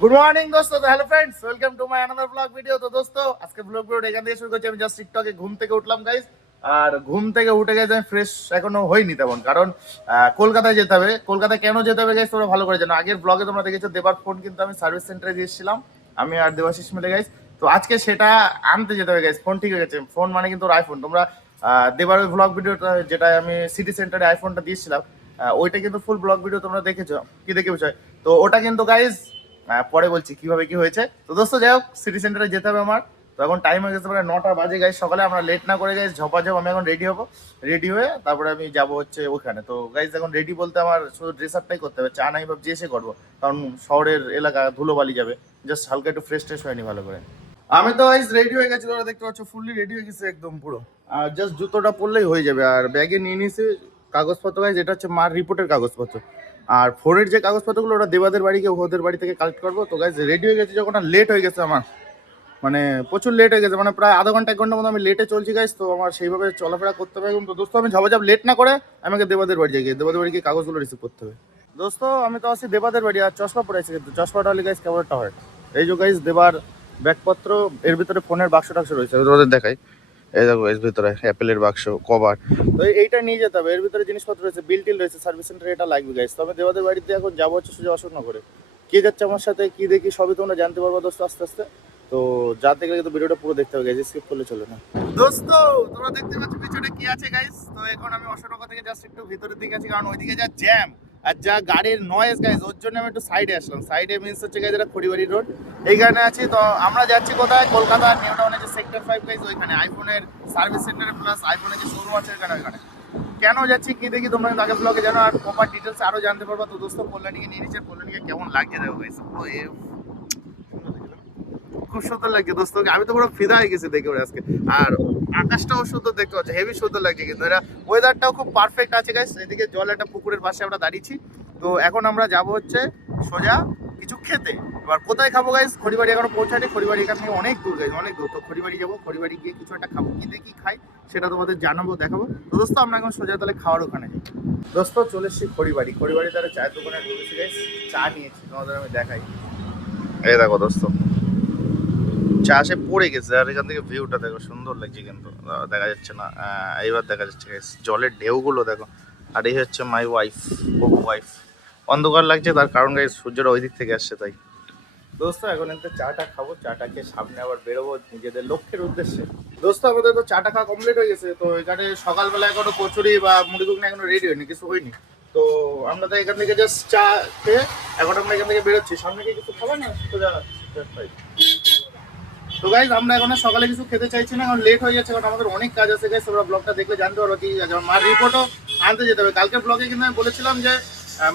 Good morning দোস্ত। Hello friends welcome to my another vlog video তো দোস্ত আজকে ব্লগ ভিডিও এখান থেকে শুরু করছি। আমি জাস্ট টিকটকে ঘুম থেকে উঠলাম গাইস আর ঘুম থেকে উঠে গেছে আমি ফ্রেশ এখনও হইনি তেমন। কারণ কলকাতায় যেতে হবে। কলকাতায় কেন যেতে হবে গাইস তোমরা ভালো করে জানো। আগের ব্লগে তোমরা দেখেছ দেবার ফোন কিন্তু আমি সার্ভিস সেন্টারে দিয়েছিলাম। আমি আর দেবাশিস মিলে গাইস তো আজকে সেটা আনতে যেতে হবে গাইস ফোন ঠিক হয়ে গেছে। ফোন মানে কিন্তু আইফোন তোমরা দেবার ওই ব্লগ ভিডিওটা যেটা আমি সিটি সেন্টারে আইফোনটা দিয়েছিলাম ওইটা কিন্তু ফুল ব্লগ ভিডিও তোমরা দেখেছ। কি দেখে বিষয় তো ওটা কিন্তু আহ, পরে বলছি, কীভাবে কি হয়েছে? তো দোস্ত, যাই হোক সিটি সেন্টারে যেতে হবে আমার। তো এখন টাইম হয়ে গেছে প্রায় নটা বাজে গাইস সকালে আমরা লেট না করে গাইস ঝপাঝপ, আমি এখন রেডি হব। রেডি হয়ে তারপরে আমি যাব হচ্ছে ওখানে। তো গাইস এখন রেডি বলতে আমার শুধু ড্রেস আপটাই করতে হবে। চা নাই, ভাবছি এসে করব। কারণ শহরের এলাকা ধুলোবালি যাবে। জাস্ট হালকা একটু ফ্রেশ ট্রেশ হয়নি ভালো করে। আমি তো গাইস রেডি হয়ে গেছি। তোমরা দেখতে পাচ্ছ ফুললি রেডি হয়ে গেছে একদম পুরো। আর জাস্ট জুতোটা পরলেই হয়ে যাবে। আর ব্যাগে নিয়ে নিয়েছি কাগজপত্র গাইস এটা হচ্ছে মার রিপোর্টের কাগজপত্র। আর ফোরের যে কাগজপত্রগুলো, ওটা দেবাদের বাড়ি গিয়ে ওদের বাড়ি থেকে কালেক্ট করব। তো গাইজ রেডি হয়ে গেছে যখন লেট হয়ে গেছে আমার। মানে প্রচুর লেট হয়ে গেছে মানে প্রায় আধা ঘণ্টা, এক ঘণ্টার মতো আমি লেটে চলছি গাইজ তো আমার সেইভাবে চলাফেরা করতে হবে। এবং তো দোস্ত, আমি ঝাপাঝাপ লেট না করে আমাকে দেবাদের বাড়ি গিয়ে, দেবাদের বাড়ি গিয়ে কাগজগুলো রিসিভ করতে হবে। দোস্ত, আমি তো আসি দেবাদের বাড়ি, আর চশমা পরে আছি কিন্তু, চশমাটা হলে গাইজ কেমন একটা হয়। এই যে গাইজ দেবার ব্যাগপত্র, এর ভিতরে ফোনের বাক্স টাক্স রয়েছে তোমাদের দেখাই। এই দেখো, এর ভিতরে অ্যাপেলের বাক্স, কভার। তো এইটা নিয়ে যেতে হবে। এর ভিতরে জিনিসপত্র রয়েছে, বিল টিল রয়েছে, সার্ভিস সেন্টারে এটা লাগবে গাইস তবে দেবাদের বাড়িতে এখন যাব হচ্ছে সুযোগ অসুখ করে কে যাচ্ছে আমার সাথে, কি দেখি, সবই তোমরা জানতে পারব দোস্ত আস্তে আস্তে। তো যাতে গেলে কিন্তু ভিডিওটা পুরো দেখতে হবে গাইস স্কিপ করলে চলে না। দোস্ত, তোমরা দেখতে পাচ্ছ পিছনে কি আছে গাইস তো এখন আমি অশোকনগর থেকে জাস্ট একটু ভিতরের দিকে আছি, কারণ ওইদিকে যা জ্যাম আর যা গাড়ির নয়েজ গাইজ ওর জন্য আমি একটু সাইডে আসলাম। সাইডে মিনস হচ্ছে গাইজ এটা খড়িবাড়ি রোড এইখানে আছি, তো আমরা যাচ্ছি কোথায়? কলকাতা নিউ টাউনে যে সেক্টর ফাইভ গাইজ ওইখানে। আইফোনের সার্ভিস সেন্টার প্লাস আইফোনের যে শোরুম আছে এখানে ওইখানে। কেন যাচ্ছি, কি দেখি, তোমরা আগে ব্লগে জানো, আর প্রপার ডিটেলস আরও জানতে পারব। তো দোস্ত, কল্যাণীকে নিয়ে নিচ্ছে কল্যাণীকে কেমন লাগছে দেখো গাইজ ও এ খুব সুন্দর লাগছে দোস্ত আমি তো পুরো ফিদা হয়ে গেছি দেখে আজকে। আর আকাশটাও সুন্দর দেখতে পাচ্ছি হেভি সুন্দর লাগছে কিন্তু। এটা ওয়েদারটাও খুব পারফেক্ট আছে গাইস এদিকে জল একটা পুকুরের পাশে আমরা দাঁড়িয়েছি। তো এখন আমরা যাব হচ্ছে সোজা কিছু খেতে। এবার কোথায় খাব গাইস খড়িবাড়ি এখনও পৌঁছায়নি। খড়িবাড়ি এখান থেকে অনেক দূর গাইস অনেক দূর। তো খড়িবাড়ি যাব, খড়িবাড়ি গিয়ে কিছু একটা খাব। কি খাই, সেটা তোমাদের জানাব, দেখাবো। তো দোস্ত, আমরা এখন সোজা তাহলে খাওয়ার ওখানে যাই। দোস্ত, চলে এসেছি খড়িবাড়ি। খড়িবাড়ি তারা চায়ের দোকানে ঢুকেছি গাইস চা নিয়েছি। তোমাদের আমি দেখাই। এই দেখো দোস্ত। চা সে পড়ে গেছে, আর এখান থেকে ভিউটা দেখো, সুন্দর লাগছে কিন্তু। দেখা যাচ্ছে না। এইবার দেখা যাচ্ছে। জলের ঢেউগুলো দেখো। আর এই হচ্ছে মাই ওয়াইফ বহু ওয়াইফ অন্ধকার লাগছে, তার কারণ গাইস সূর্যটা ওই দিক থেকে আসছে, তাই। দোস্ত, এখন এতে চাটা খাব চাটা খেয়ে সামনে আবার বেরোবো নিজেদের লক্ষ্যের উদ্দেশ্যে। দোস্ত, আমাদের তো চাটা খাওয়া কমপ্লিট হয়ে গেছে, তো এখানে সকালবেলা এখনও কচুরি বা মুড়ি ঘুগনি এখনও রেডি হয়নি, কিছু হয়নি। তো আমরা তো এখান থেকে জাস্ট চা খেয়ে, এখন আমরা এখান থেকে বেরোচ্ছি। সামনে কি কিছু খাব না. তো গাইজ আমরা এখন সকালে কিছু খেতে চাইছি না, কারণ লেট হয়ে যাচ্ছে, কারণ আমাদের অনেক কাজ আছে গাইজ তোমরা ব্লগটা দেখলে জানতে পারো কি আছে মার রিপোর্টও আনতে যেতে হবে। কালকে ব্লগে কিন্তু আমি বলেছিলাম যে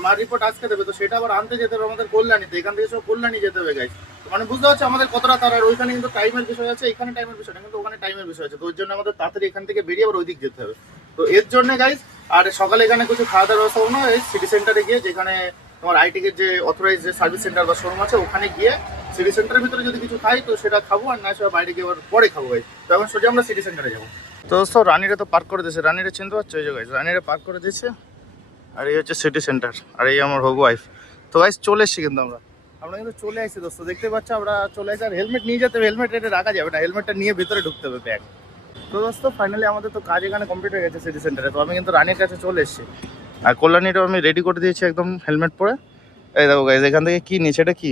মার রিপোর্ট আজকে দেবে, তো সেটা আবার আনতে যেতে হবে আমাদের কল্যাণীতে, এখান থেকে সব কল্যাণী যেতে হবে গাইজ মানে বুঝতে পারছ আমাদের কতটা তার আর ওইখানে কিন্তু টাইমের বিষয় আছে, এখানে টাইমের বিষয় না, কিন্তু ওখানে টাইমের বিষয় আছে, তো ওই জন্য আমাদের তাড়াতাড়ি এখান থেকে বেরিয়ে আবার ওই দিক যেতে হবে। তো এর জন্য গাইজ আর সকালে এখানে কিছু খাওয়া দাওয়ার ব্যবস্থা হলো এই সিটি সেন্টারে গিয়ে যেখানে তোমার আইটিকের যে অথরাইজ যে সার্ভিস সেন্টার বা শোরুম আছে, ওখানে গিয়ে সিটি সেন্টারের ভিতরে যদি কিছু খাই তো সেটা খাব, আর না সেটা বাইরে গিয়ে পরে খাব গাইজ তো এখন সোজা আমরা সিটি সেন্টারে যাব। তো দোস্ত, রানিরে তো পার্ক করে দিয়েছে। রানিরে চিনতে পারছ? এই যে গাইজ রানিরে পার্ক করে দিয়েছে। আর এই হচ্ছে সিটি সেন্টার আর এই আমার হবু ওয়াইফ তো গাইজ চলে এসছি কিন্তু আমরা। আমরা কিন্তু চলে আসছি দোস্ত। দেখতে পাচ্ছ, আমরা চলে আসছি আর হেলমেট নিয়ে যেতে হবে হেলমেট এটা রাখা যাবে না। হেলমেটটা নিয়ে ভিতরে ঢুকতে হবে ব্যাগ তো দোস্ত ফাইনালি আমাদের তো কাজ এখানে কমপ্লিট হয়ে গেছে সিটি সেন্টারে তো আমি কিন্তু রানির কাছে চলে এসেছি। আর কল্যাণীটাও আমি রেডি করে দিয়েছি একদম হেলমেট পরে। এই দেখো গাইজ এখান থেকে কী নিচ্ছে এটা কি?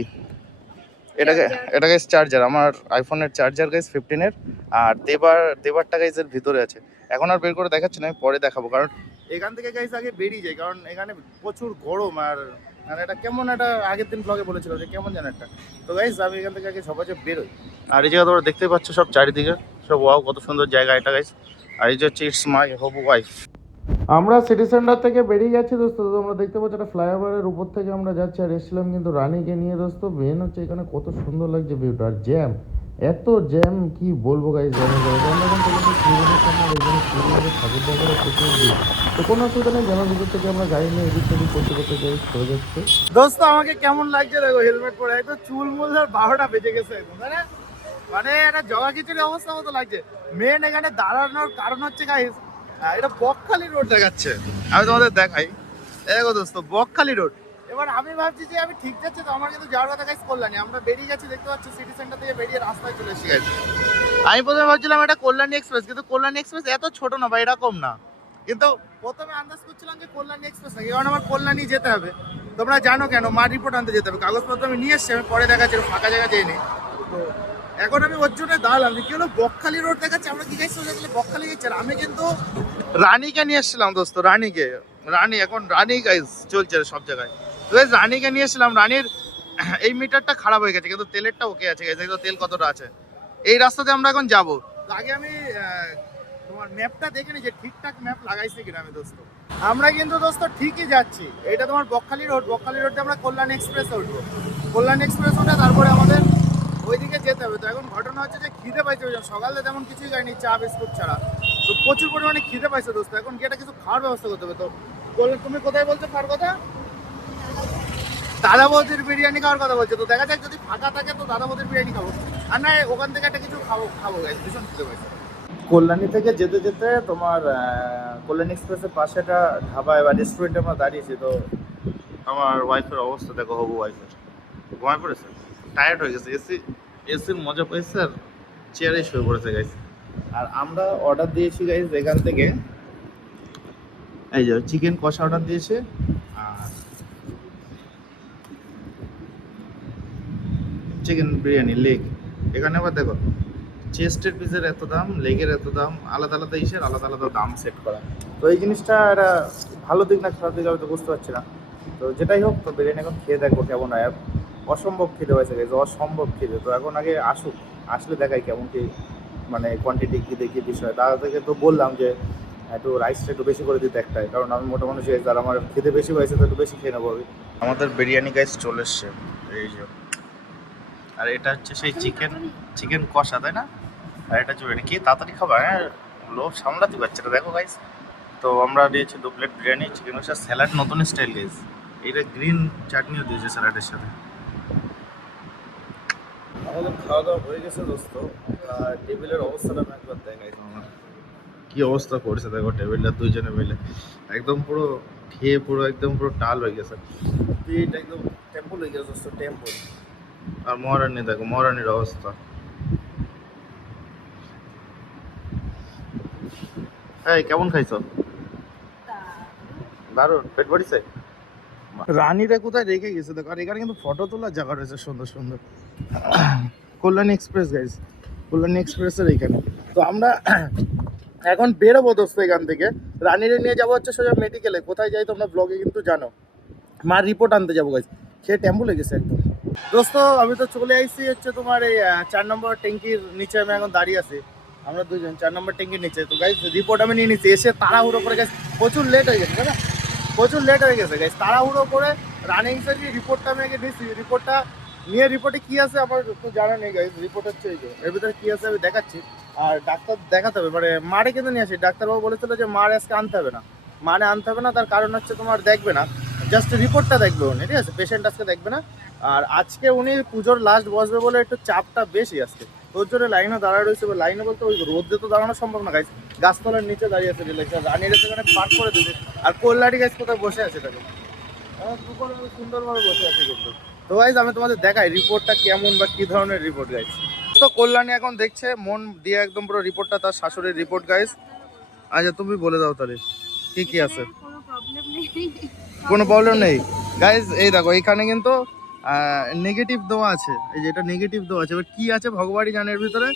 এটাকে এটা গাইজ চার্জার আমার আইফোনের চার্জার গাইজ ফিফটিনের আর দেবার দেবারটা গাইজের ভিতরে আছে। এখন আর বের করে দেখাচ্ছি না আমি পরে দেখাবো কারণ এখান থেকে গাইজ আগে বেরিয়ে যায় কারণ এখানে প্রচুর গরম আর মানে এটা কেমন একটা আগের দিন ব্লগে বলেছিল যে কেমন যেন একটা। তো গাইজ আমি এখান থেকে আগে সবাই বেরোই আর এই জায়গা তোমরা দেখতে পাচ্ছ সব চারিদিকে সব ওয়াও কত সুন্দর জায়গা এটা গাইজ আর এই যে হচ্ছে ইটস মাই হবু ওয়াইফ আমরা সিটি সেন্টার থেকে বেরিয়ে যাচ্ছি দোস্ত। তোমরা দেখতে পাচ্ছ একটা ফ্লাইওভারের উপর থেকে আমরা যাচ্ছি আর এসেছিলাম কিন্তু রানীকে নিয়ে দোস্ত। মেন হচ্ছে এখানে কত সুন্দর লাগছে ভিউটা আর জ্যাম এত জ্যাম কি বলব গাই কোনো অসুবিধা নেই থেকে আমরা গাড়ি করতে করতে দোস্ত, আমাকে কেমন লাগছে দেখো হেলমেট পরে। ধর গেছে মানে একটা লাগছে। মেন এখানে দাঁড়ানোর কারণ হচ্ছে এটা বকখালি রোড দেখাচ্ছে। আমি তোমাদের দেখাই। দেখো দোস্ত বকখালি রোড। এবার আমি ভাবছি যে আমি ঠিক যাচ্ছি তো আমার কিন্তু যাওয়ার কথা গাইস কল্যাণী। আমরা বেরিয়ে গেছি দেখতে পাচ্ছি সিটি সেন্টার থেকে বেরিয়ে রাস্তায় চলে এসে গেছি আমি প্রথমে ভাবছিলাম এটা কল্যাণী এক্সপ্রেস কিন্তু কল্যাণী এক্সপ্রেস এত ছোট না বা এরকম না। কিন্তু প্রথমে আন্দাজ করছিলাম যে কল্যাণী এক্সপ্রেস নাকি কারণ আমার কল্যাণী যেতে হবে। তোমরা জানো কেন মা রিপোর্ট আনতে যেতে হবে। কাগজপত্র আমি নিয়ে এসছি আমি পরে দেখাচ্ছি ফাঁকা জায়গা যাইনি তো এখন আমি ওর জন্য দাঁড়ালাম। কি হলো? বকখালি রোড দেখাচ্ছি? আমরা কি গাইছি? সোজা গেলে বকখালি আর আমি কিন্তু রানীকে নিয়ে এসেছিলাম দোস্ত রানীকে। রানী এখন রানী গাইজ চলছে সব জায়গায়। তো guys, রানীকে নিয়ে এসেছিলাম। রানীর এই মিটারটা খারাপ হয়ে গেছে কিন্তু তেলেরটা ওকে আছে গাইজ তো তেল কতটা আছে। এই রাস্তাতে আমরা এখন যাব। আগে আমি তোমার ম্যাপটা দেখে নি যে ঠিকঠাক ম্যাপ লাগাইছে কিনা আমি দোস্ত। আমরা কিন্তু দোস্ত ঠিকই যাচ্ছি। এটা তোমার বকখালি রোড বকখালি রোডে আমরা কল্যাণ এক্সপ্রেস উঠবো। কল্যাণ এক্সপ্রেস উঠে তারপরে আমাদের ওইদিকে যেতে হবে। তো এখন ঘটনা হচ্ছে যে খিদে পাইছে ওই। সকালে তেমন কিছুই খাইনি চা, বিস্কুট ছাড়া। তো প্রচুর পরিমাণে খিদে পাইছে দোস্ত। এখন কি একটা কিছু খাওয়ার ব্যবস্থা করতে হবে। তো বললে, তুমি কোথায় বলছো খাওয়ার কথা? দাদা বৌদির বিরিয়ানি খাওয়ার কথা বলছে। তো দেখা যাক যদি ফাঁকা থাকে, তো দাদা বৌদির বিরিয়ানি খাব। আর না ওখান থেকে একটা কিছু খাব খাব ভীষণ খিদে পাইছে। কল্যাণী থেকে যেতে যেতে তোমার কল্যাণ এক্সপ্রেসের পাশে একটা ধাবায় বা রেস্টুরেন্টে আমরা দাঁড়িয়েছি। তো আমার ওয়াইফের অবস্থা দেখো, হবু ওয়াইফের ঘুমায় পড়েছে? টায়ার্ড হয়ে গেছে। এসি এসির মজা পাইছে আর চেয়ারে শুয়ে পড়েছে গাইস আর আমরা অর্ডার দিয়েছি গাইস এখান থেকে। এই যে চিকেন কষা অর্ডার দিয়েছে, আর চিকেন বিরিয়ানি লেগ এখানে আবার দেখো চেস্টের পিসের এত দাম লেগের এত দাম, আলাদা আলাদা ইসের, আলাদা আলাদা দাম সেট করা। তো এই জিনিসটা একটা ভালো দিক না খারাপ দিক আমি তো বুঝতে পারছি না। তো যেটাই হোক, তো বিরিয়ানি এখন খেয়ে দেখব কেমন আর অসম্ভব খিদে হয়েছে গেছে অসম্ভব খিদে। তো এখন আগে আসুক আসলে দেখাই কেমন কি মানে কোয়ান্টিটি কী দেখি বিষয়। তার থেকে তো বললাম যে একটু রাইসটা একটু বেশি করে দিতে একটাই। কারণ আমি মোটা মানুষ যার আমার খেতে বেশি হয়েছে তো একটু বেশি খেয়ে নেব আমি। আমাদের বিরিয়ানি গাইস চলে এসছে। এই যে আর এটা হচ্ছে সেই চিকেন চিকেন কষা তাই না? আর এটা হচ্ছে বিরিয়ানি কি তাড়াতাড়ি খাবার হ্যাঁ? লোভ সামলাতে পারছে না। দেখো গাইস তো আমরা দিয়েছি দু প্লেট বিরিয়ানি চিকেন কষা স্যালাড নতুন স্টাইল গাইস এটা গ্রিন চাটনিও দিয়েছে স্যালাডের সাথে। খাওয়া দাওয়া হয়ে গেছে দোস্ত। আর টেবিলের অবস্থাটা আমি একবার দেখাই। আমার কি অবস্থা করেছে দেখো টেবিলটা দুইজনে মিলে। একদম পুরো খেয়ে পুরো একদম পুরো টাল হয়ে গেছে। একদম টেম্পল হয়ে গেছে দোস্ত টেম্পল আর মহারানী দেখো মহারানীর অবস্থা। এই কেমন খাইছো? দারুণ। পেট ভরিছে? রানীরা কোথায় রেখে গেছে দেখো আর এখানে কিন্তু ফটো তোলার জায়গা রয়েছে সুন্দর সুন্দর। কল্যাণী এক্সপ্রেস গাইজ কল্যাণী এক্সপ্রেসের এইখানে। তো আমরা এখন বেরোবো দোস্ত এখান থেকে। রানীরে নিয়ে যাব হচ্ছে সোজা মেডিকেলে কোথায় যাই তোমরা ব্লগে কিন্তু জানো। মার রিপোর্ট আনতে যাব গাইজ খেয়ে টেম্পু লেগেছে একদম। দোস্ত, আমি তো চলে আসছি হচ্ছে তোমার এই চার নম্বর ট্যাঙ্কির নিচে আমি এখন দাঁড়িয়ে আছি। আমরা দুজন, চার নম্বর ট্যাঙ্কির নিচে। তো গাইজ রিপোর্ট আমি নিয়ে নিচ্ছি এসে তাড়াহুড়ো করে গেছে প্রচুর লেট হয়ে গেছে প্রচুর লেট হয়ে গেছে গাইজ তাড়াহুড়ো করে রানিং সার্ভিস রিপোর্টটা আমি আগে নিচ্ছি রিপোর্টটা নিয়ে রিপোর্টে কি আছে আমার একটু জানা নেই গাইজ রিপোর্ট হচ্ছে এই যে, এর ভিতরে কি আছে আমি দেখাচ্ছি। আর ডাক্তার দেখাতে হবে মানে মারে কিন্তু নিয়ে আসি। ডাক্তারবাবু বলেছিল যে মার আজকে আনতে হবে না। মানে আনতে হবে না, তার কারণ হচ্ছে তোমার দেখবে না। জাস্ট রিপোর্টটা দেখবে উনি, ঠিক আছে? পেশেন্ট আজকে দেখবে না। আর আজকে উনি পুজোর লাস্ট বসবে বলে একটু চাপটা বেশি আজকে। তোর জন্য লাইনে দাঁড়ায় রয়েছে লাইনে বলতে ওই রোদে তো দাঁড়ানো সম্ভব না গাইজ গাছতলার নিচে দাঁড়িয়ে আছে রিলেক্স রানির সেখানে পার্ক করে দিবে আর কল্যাণী গাছ কোথায় বসে আছে তাকে সুন্দরভাবে বসে আছে কিন্তু। তো গাইজ আমি তোমাদের দেখাই রিপোর্টটা কেমন বা কি ধরনের রিপোর্ট গাইজ তো কল্যাণী এখন দেখছে, মন দিয়ে একদম পুরো রিপোর্টটা তার শাশুড়ির রিপোর্ট গাইজ আচ্ছা তুমি বলে দাও তাহলে, কি কি আছে? কোনো প্রবলেম নেই। গাইজ এই দেখো, এখানে কিন্তু নেগেটিভ দেওয়া আছে। এই যে এটা নেগেটিভ দেওয়া আছে। এবার কি আছে ভগবানই জানে এর ভিতরে?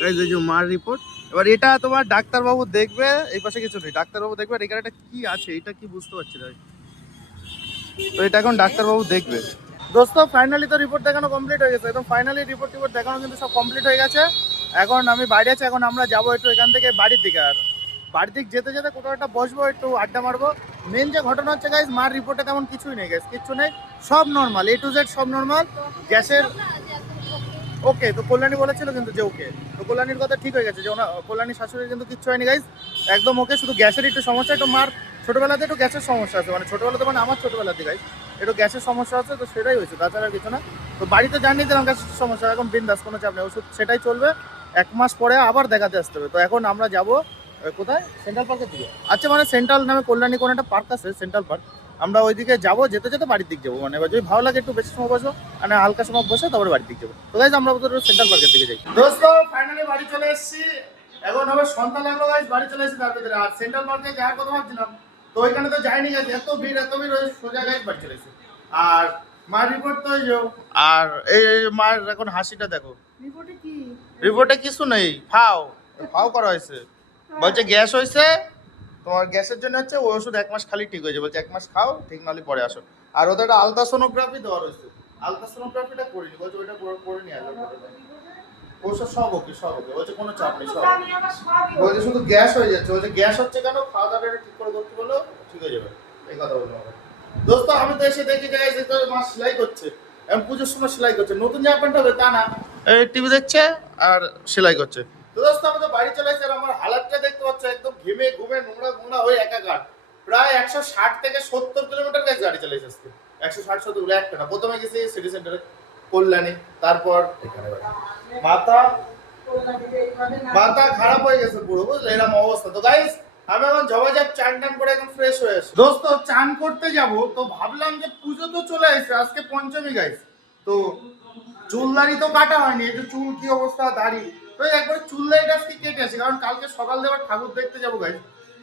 গাইজ এই যে মার রিপোর্ট এবার এটা তোমার ডাক্তারবাবু দেখবে, এই পাশে কিছু নেই। ডাক্তারবাবু দেখবে, আর এখানে একটা কি আছে? এটা কি বুঝতে পারছি না। তো এটা এখন ডাক্তারবাবু দেখবে। দোস্ত ফাইনালি তো রিপোর্ট দেখানো কমপ্লিট হয়ে গেছে। একদম ফাইনালি রিপোর্ট টিপোর্ট দেখানো কিন্তু সব কমপ্লিট হয়ে গেছে। এখন আমি বাইরে আছি, এখন আমরা যাব একটু এখান থেকে বাড়ির দিকে আর। বাড়ির দিক যেতে যেতে কোথাও একটা বসবো, একটু আড্ডা মারবো। মেন যে ঘটনা হচ্ছে গাইজ মার রিপোর্টে তেমন কিছুই নেই গাইজ কিচ্ছু নেই। সব নর্মাল এ টু জেড সব নর্মাল গ্যাসের ওকে তো কল্যাণী বলেছিল কিন্তু যে ওকে তো কল্যাণীর কথা ঠিক হয়ে গেছে যে ওনা কল্যাণী শাশুড়ির কিন্তু কিচ্ছু হয়নি গাইজ একদম ওকে শুধু গ্যাসের একটু সমস্যা, একটু মার ছোটবেলাতে একটু গ্যাসের সমস্যা আছে। মানে ছোটবেলাতে মানে আমার ছোটবেলাতে গাইজ একটু গ্যাসের সমস্যা আছে তো সেটাই হয়েছে তাছাড়া কিছু না। তো বাড়িতে জানিয়ে দিলাম গ্যাসের সমস্যা এখন বিন্দাস কোনো চাপ নেই ওষুধ সেটাই চলবে। এক মাস পরে আবার দেখাতে আসতে হবে। তো এখন আমরা যাব কোথায়? সেন্ট্রাল পার্কের দিকে। আচ্ছা মানে সেন্ট্রাল নামে কল্যাণী কোনো একটা পার্ক আছে সেন্ট্রাল পার্ক আমরা ওইদিকে যাব যেতে যেতে বাড়ির দিক যাব। মানে এবার যদি ভালো লাগে একটু বেশি সময় বসবো মানে হালকা সময় বসে তারপরে বাড়ির দিক যাব। তো গাইজ আমরা সেন্ট্রাল পার্কের দিকে যাই। দোস্ত ফাইনালি বাড়ি চলে এসেছি। এখন হবে সন্ধ্যা লাগল গাইজ বাড়ি চলে এসেছি তার ভিতরে আর সেন্ট্রাল পার্কে যাওয়ার কথা ভাবছিলাম। তো ওইখানে তো যাইনি গেছে এত ভিড় এত ভিড় ওই সোজা গাইজ বাড়ি চলে এসেছি। আর মার রিপোর্ট তো এই আর এই মার এখন হাসিটা দেখো। রিপোর্টে কি? রিপোর্টে কিছু নেই ফাও ফাও করা হয়েছে। বলছে গ্যাস হয়েছে তোমার গ্যাসের জন্য হচ্ছে ওই ওষুধ এক মাস খালি ঠিক হয়ে যাবে। বলছে এক মাস খাও ঠিক নাহলে পরে আসো। আর ওদের একটা আলট্রাসোনোগ্রাফি দেওয়া রয়েছে। আলট্রাসোনোগ্রাফিটা করিনি বলছে ওইটা করে করে নিয়ে আসবে। ওষুধ সব ওকে সব ওকে বলছে কোনো চাপ নেই সব। বলছে শুধু গ্যাস হয়ে যাচ্ছে। বলছে গ্যাস হচ্ছে কেন? খাওয়া দাওয়াটা ঠিক করে করতে বলো ঠিক হয়ে যাবে। এই কথা বলল আমাকে দোস্ত আমি তো এসে দেখি জায়গায় যে তোর মা সেলাই করছে। এখন পুজোর সময় সেলাই করছে। নতুন জামা প্যান্ট হবে তা না। টিভি দেখছে আর সেলাই করছে। তো দোস্ত আমি তো বাড়ি চলে আর আমার হালাতটা দেখতে পাচ্ছ একদম ঘেমে ঘুমে নোংরা নোংরা হয়ে একাকার। প্রায় একশো ষাট থেকে সত্তর কিলোমিটার কাছে গাড়ি চলে এসেছে। একশো ষাট সত্তর একটা না। প্রথমে গেছি সিটি সেন্টারে কল্যাণী তারপর এখানে। মাথা মাথা খারাপ হয়ে গেছে পুরো, বুঝলে? এরকম অবস্থা। তো গাইস আমি এখন ঝবাঝাপ চান টান করে একদম ফ্রেশ হয়ে দোস্ত, চান করতে যাব, তো ভাবলাম যে পুজো তো চলে আজকে পঞ্চমী গাইস তো তো কাটা হয়নি একটু চুল কি অবস্থা, দাড়ি। তো একবার চুল দাড়িটা আজকে কেটে আসি কারণ কালকে সকাল দিয়ে আবার ঠাকুর দেখতে যাব গাইস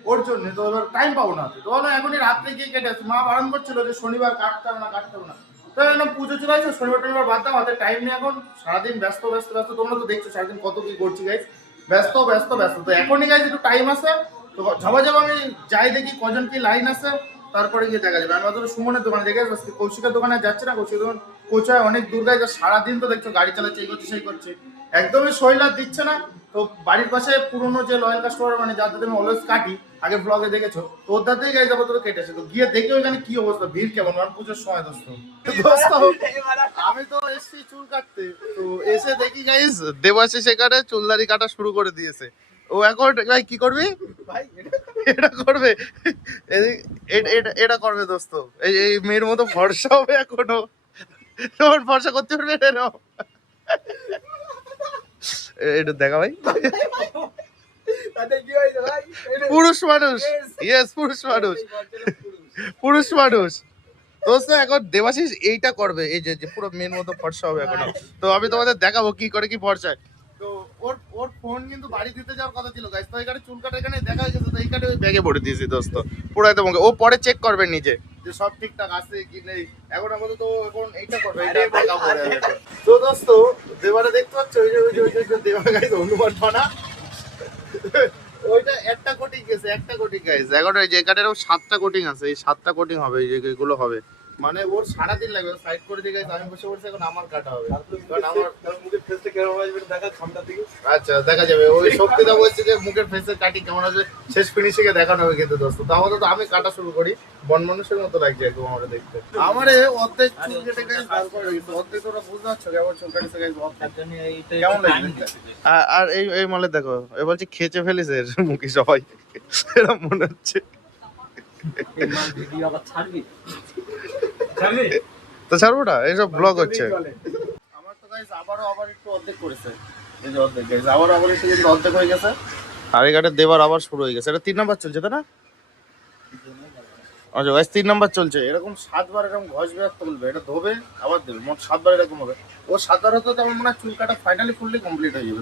ওর জন্য। তো এবার টাইম পাবো না। তো এখনই রাত্রে গিয়ে কেটে আসি মা বারণ করছিল যে শনিবার কাটতে হবে না কাটতে হবে না। তো এখন পুজো চলে আসছে শনিবার টনিবার বাদ দাও হাতে টাইম নেই এখন। সারাদিন ব্যস্ত ব্যস্ত ব্যস্ত। তোমরা তো দেখছ সারাদিন কত কি করছি গাইস ব্যস্ত ব্যস্ত ব্যস্ত। তো এখনই গাইজ একটু টাইম আছে। তো ঝবা ঝবা আমি যাই দেখি কজন কি লাইন আছে, তারপরে গিয়ে দেখা যাবে। আমি অত সুমনের দোকানে দেখে আজকে কৌশিকের দোকানে যাচ্ছে না, কৌশিকের দোকান। কোচায় অনেক দূর গাইজ সারাদিন তো দেখছ, গাড়ি চালাচ্ছে, এই করছে, সেই করছে। একদমই শৈল আর দিচ্ছে না। তো বাড়ির পাশে পুরোনো যে লয়াল কাস্টমার মানে যাদের আমি অলওয়েজ কাটি আগে ব্লগে দেখেছ তো ওর দাতেই গাইজ আপাতত কেটেছে। তো গিয়ে দেখে ওইখানে কি অবস্থা? ভিড় কেমন? কারণ পুজোর সময় দোস্ত। আমি তো এসছি চুল কাটতে। তো এসে দেখি গাইস দেবাশিস এখানে চুলদারি কাটা শুরু করে দিয়েছে। ও এখন ভাই কি করবি? ভাই এটা করবে? এটা- এটা করবে দোস্ত। এই এই মেয়ের মতো ভরসা হবে এখনও। তোমার ভরসা করতে পারবে না এরম? এ- এটা দেখা ভাই? পুরুষ মানুষ। ইয়েস পুরুষ মানুষ। পুরুষ মানুষ। দোস্ত এখন দেবাশিস এইটা করবে। এই যে পুরো মেন মতো ফর্সা হবে এখন। তো আমি তোমাদের দেখাবো কি করে কি ফর্সায় তো ওর ওর ফোন কিন্তু বাড়ি দিতে যাওয়ার কথা ছিল গাইস তো এখানে চুল কাটা এখানে দেখা হয়ে গেছে। তো এইখানে ওই ব্যাগে ভরে দিয়েছি দোস্ত। পুরো একদম। ও পরে চেক করবে নিজে। যে সব ঠিকঠাক আছে কি নেই? এখন আমাদের তো এখন এইটা করবে তো দোস্ত দেবারে দেখতে পাচ্ছ ওই যে ওই যে ওই যে- দেবার দেবা গাইস অনুমান বানা ওইটা একটা কোটিং গেছে একটা কোটিং গেছে। এখন ওই যে কাটেরও সাতটা কোটিং আছে এই সাতটা কোটিং হবে এই যে এগুলো হবে। মানে ওর সারাদিন লাগবে সাইড করে দিয়ে গাইস আমি বসে বসে এখন আমার কাটা হবে। কারণ আমার মুখের ফেসতে কেমন দেখা ছণ্টার দিকে। আচ্ছা দেখা যাবে। ওই শক্তিদা বলছে যে মুখের ফেসের কাটিং কেমন আছে শেষ ফিনিশিং এ দেখানো হবে কিন্তু দোস্ত। তো আমাদের তো আমি কাটা শুরু করি। বন মানুষের মতো লাগছে একদম আমার দেখতে। আমারে অর্ধেক চুল কেটে গেছে তারপর অর্ধেক তোরা বুঝতে পারছ কেমন চুল কেটেছে গাইস কেমন লাগছে? আর- আর এই এই মালে দেখো এ বলছে খেচে ফেলেছে মুখে সবাই। এরকম মনে হচ্ছে। তো ছাড়বো না এইসব ব্লগ হচ্ছে। আমার তো গাইস আবারও আবার একটু অর্ধেক করেছে। এই যে অর্ধেক গাইস আবার আবার একটু কিন্তু অর্ধেক হয়ে গেছে। আর এই গাড়ির দেবার আবার শুরু হয়ে গেছে। এটা তিন নাম্বার চলছে তাই না? আচ্ছা গাইস তিন নাম্বার চলছে। এরকম সাতবার এরকম ঘষবে আর তুলবে এটা ধোবে আবার দেবে। মোট সাতবার এরকম হবে। ও সাতবার হতো তো আমার মনে হয় চুল কাটা ফাইনালি ফুললি কমপ্লিট হয়ে যাবে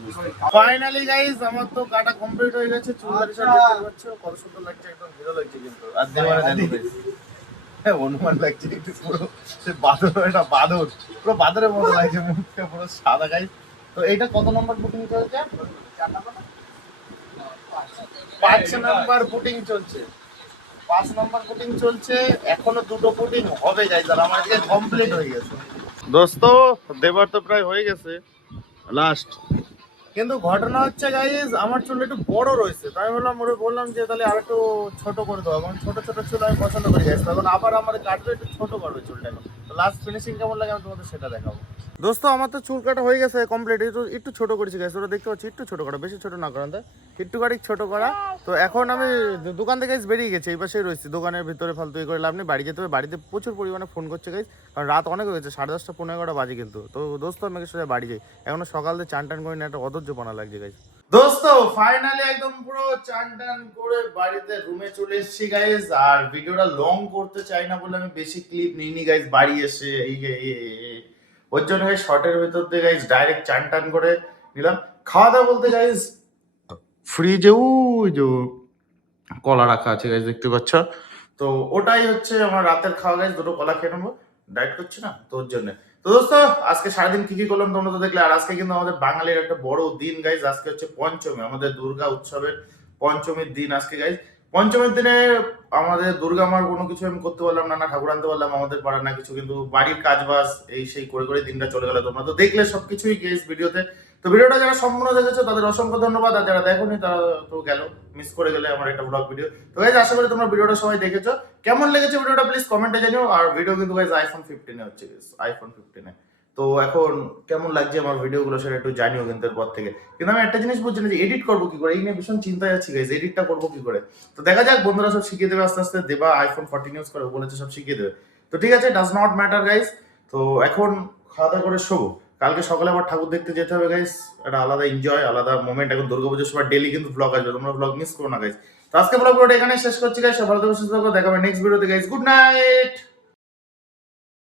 ফাইনালি গাইস আমার তো কাটা কমপ্লিট হয়ে গেছে চুল দাড়ি সব দেখতে পাচ্ছ কত সুন্দর লাগছে একদম হিরো লাগছে কিন্তু। আর দেবারে দেখো অনুমান লাগছে একটু পুরো সে বাদর এটা বাদর পুরো বাদরের মতো লাগছে মুখটা পুরো সাদা গাইস তো এইটা কত নম্বর বুকিং চলছে পাঁচ নম্বর বুকিং চলছে পাঁচ নম্বর বুকিং চলছে এখনও দুটো বুকিং হবে গাইস আর আমার কমপ্লিট হয়ে গেছে দোস্ত দেবার তো প্রায় হয়ে গেছে লাস্ট কিন্তু ঘটনা হচ্ছে গাইজ আমার চুল একটু বড় রয়েছে। তাই আমি বললাম ওরে বললাম যে, তাহলে আর একটু ছোট করে দেবো এবং ছোট ছোট চুল আমি পছন্দ করি গাইজ তখন আবার আমার কাটবে একটু ছোট করবে চুলটা লাস্ট ফিনিশিং কেমন লাগে আমি তোমাদের সেটা দেখাবো। দোস্ত, আমার তো চুল কাটা হয়ে গেছে কমপ্লিট একটু একটু ছোট করেছি গাইজ ওরা দেখতে পাচ্ছি, একটু ছোট করা, বেশি ছোট না করেন একটু গাড়ি ছোট করা। তো এখন আমি দোকান থেকে বেরিয়ে গেছি, এই পাশেই রয়েছি। দোকানের ভিতরে ফালতু করে লাভ নেই, বাড়ি যেতে হবে। বাড়িতে প্রচুর পরিমাণে ফোন করছে গাইজ কারণ রাত অনেক হয়ে গেছে, সাড়ে দশটা পনেরো এগারোটা বাজে কিন্তু। তো দোস্ত আমাকে সোজা বাড়ি যাই। এখনও সকাল থেকে চান টান করে না একটা অধৈর্য পানা লাগছে গাইজ দোস্ত ফাইনালি একদম পুরো চান টান করে বাড়িতে রুমে চলে এসেছি গাইজ আর ভিডিওটা লং করতে চাই না বলে আমি বেশি ক্লিপ নিইনি গাইজ বাড়ি এসে, এই- ওর জন্য গাইজ শর্টের ভেতর দিয়ে গাইজ ডাইরেক্ট চান টান করে নিলাম। খাওয়া দাওয়া বলতে গাইজ ফ্রিজে ওই যে কলা রাখা আছে গাইজ দেখতে পাচ্ছ? তো ওটাই হচ্ছে আমার রাতের খাওয়া গাইজ দুটো কলা খেয়ে নেব। ডায়েট করছি না তোর জন্য। তো দোস্ত, আজকে সারাদিন কি কি করলাম তোমরা তো দেখলে, আর আজকে কিন্তু আমাদের বাঙালির একটা বড় দিন গাইজ আজকে হচ্ছে পঞ্চমী, আমাদের দুর্গা উৎসবের পঞ্চমীর দিন আজকে গাইজ পঞ্চমীর দিনে আমাদের দুর্গা মার কোনো কিছু আমি করতে পারলাম না না ঠাকুর আনতে পারলাম, আমাদের পাড়ার না কিছু, কিন্তু বাড়ির কাজ বাজ এই সেই করে করে দিনটা চলে গেল। তোমরা তো দেখলে সবকিছুই গেস ভিডিওতে। তো ভিডিওটা যারা সম্পূর্ণ দেখেছ, তাদের অসংখ্য ধন্যবাদ। আর যারা দেখোনি, তারা তো গেল মিস করে গেলে আমার একটা ব্লগ ভিডিও তো গাইজ আশা করি তোমরা ভিডিওটা সবাই দেখেছ। কেমন লেগেছে ভিডিওটা প্লিজ কমেন্টে জানিও। আর ভিডিও কিন্তু গাইজ আইফোন ফিফটিনে হচ্ছে আইফোন ফিফটিনে তো এখন কেমন লাগছে আমার ভিডিওগুলো সেটা একটু জানিও কিন্তু এরপর থেকে। কিন্তু আমি একটা জিনিস বুঝছি না যে এডিট করব কি করে? এই নিয়ে ভীষণ চিন্তায় আছি গাইজ এডিটটা করব কি করে? তো দেখা যাক, বন্ধুরা সব শিখিয়ে দেবে, আস্তে আস্তে দেবা আইফোন ফোরটিন ইউজ করে বলেছে সব শিখিয়ে দেবে। তো ঠিক আছে ডাজ নট ম্যাটার গাইজ তো এখন খাওয়া দাওয়া করে শোবো। কালকে সকালে আবার ঠাকুর দেখতে যেতে হবে গাইজ একটা আলাদা এনজয় আলাদা মোমেন্ট এখন দুর্গাপুজোর সময় ডেলি কিন্তু ব্লগ আসবে, তোমরা ব্লগ মিস করো না গাইজ তো আজকে ব্লগ এখানে শেষ করছি গাইজ সব ভালো সুস্থ থাকো দেখাবে নেক্সট ভিডিওতে গাইজ গুড নাইট